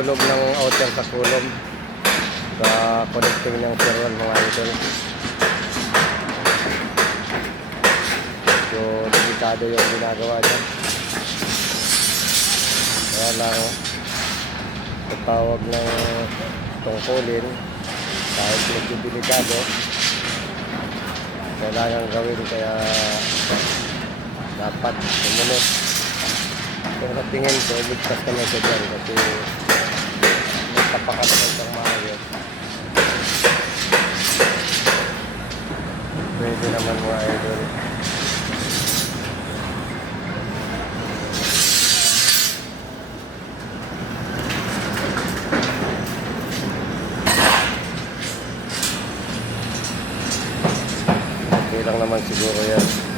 pagkulob ng outer sa kulom sa connecting ng serval mga idol. So delikado yung ginagawa niya, kaya lang tawag ng tungkulin kahit medyo delikado kailangan gawin, kaya dapat sumunod. Kung natingin ko, ligtas naman siya dyan kasi magtapakan naman siyang maayos. Pwede naman mga idol. Okay lang naman siguro yan.